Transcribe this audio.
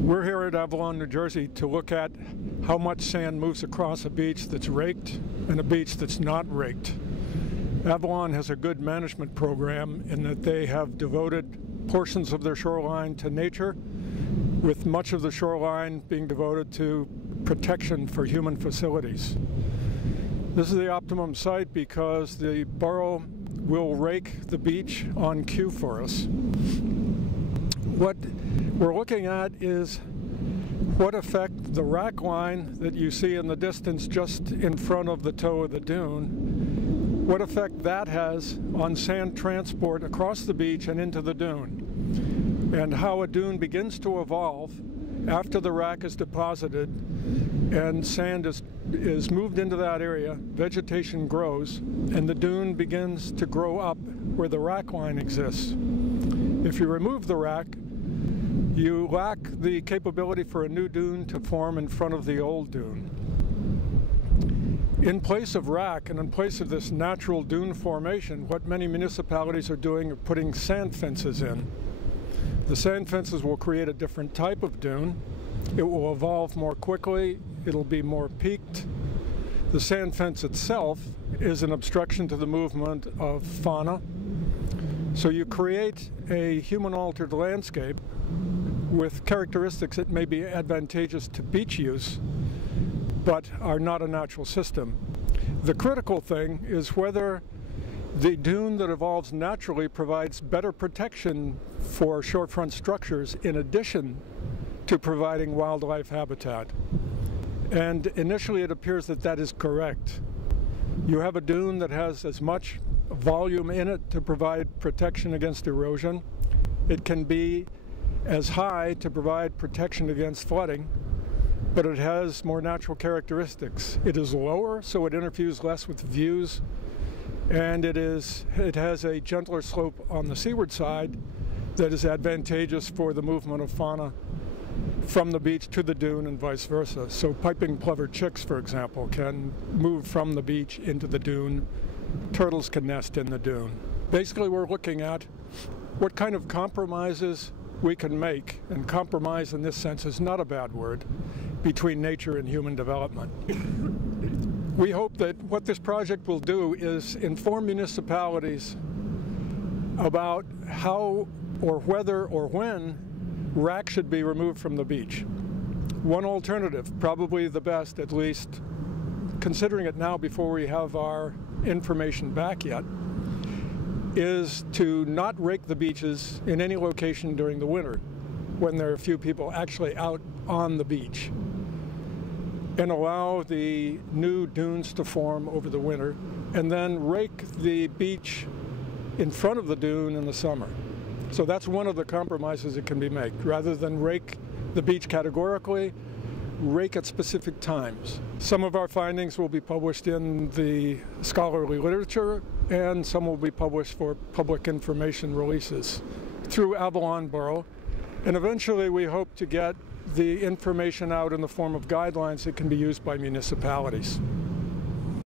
We're here at Avalon, New Jersey to look at how much sand moves across a beach that's raked and a beach that's not raked. Avalon has a good management program in that they have devoted portions of their shoreline to nature, with much of the shoreline being devoted to protection for human facilities. This is the optimum site because the borough will rake the beach on cue for us. What we're looking at is what effect the rack line that you see in the distance just in front of the toe of the dune, what effect that has on sand transport across the beach and into the dune, and how a dune begins to evolve after the rack is deposited and sand is moved into that area, vegetation grows, and the dune begins to grow up where the rack line exists. If you remove the rack, you lack the capability for a new dune to form in front of the old dune. In place of rack and in place of this natural dune formation, what many municipalities are doing are putting sand fences in. The sand fences will create a different type of dune. It will evolve more quickly. It'll be more peaked. The sand fence itself is an obstruction to the movement of fauna. So you create a human-altered landscape with characteristics that may be advantageous to beach use, but are not a natural system. The critical thing is whether the dune that evolves naturally provides better protection for shorefront structures in addition to providing wildlife habitat. And initially it appears that that is correct. You have a dune that has as much volume in it to provide protection against erosion. It can be as high to provide protection against flooding, but it has more natural characteristics. It is lower, so it interferes less with views, and it has a gentler slope on the seaward side that is advantageous for the movement of fauna from the beach to the dune and vice versa. So piping plover chicks, for example, can move from the beach into the dune. Turtles can nest in the dune. Basically, we're looking at what kind of compromises we can make, and compromise in this sense is not a bad word, between nature and human development. We hope that what this project will do is inform municipalities about how or whether or when rack should be removed from the beach. One alternative, probably the best at least, considering it now before we have our information back yet, is to not rake the beaches in any location during the winter when there are few people actually out on the beach, and allow the new dunes to form over the winter, and then rake the beach in front of the dune in the summer. So that's one of the compromises that can be made. Rather than rake the beach categorically, rake at specific times. Some of our findings will be published in the scholarly literature, and some will be published for public information releases through Avalon Borough. And eventually we hope to get the information out in the form of guidelines that can be used by municipalities.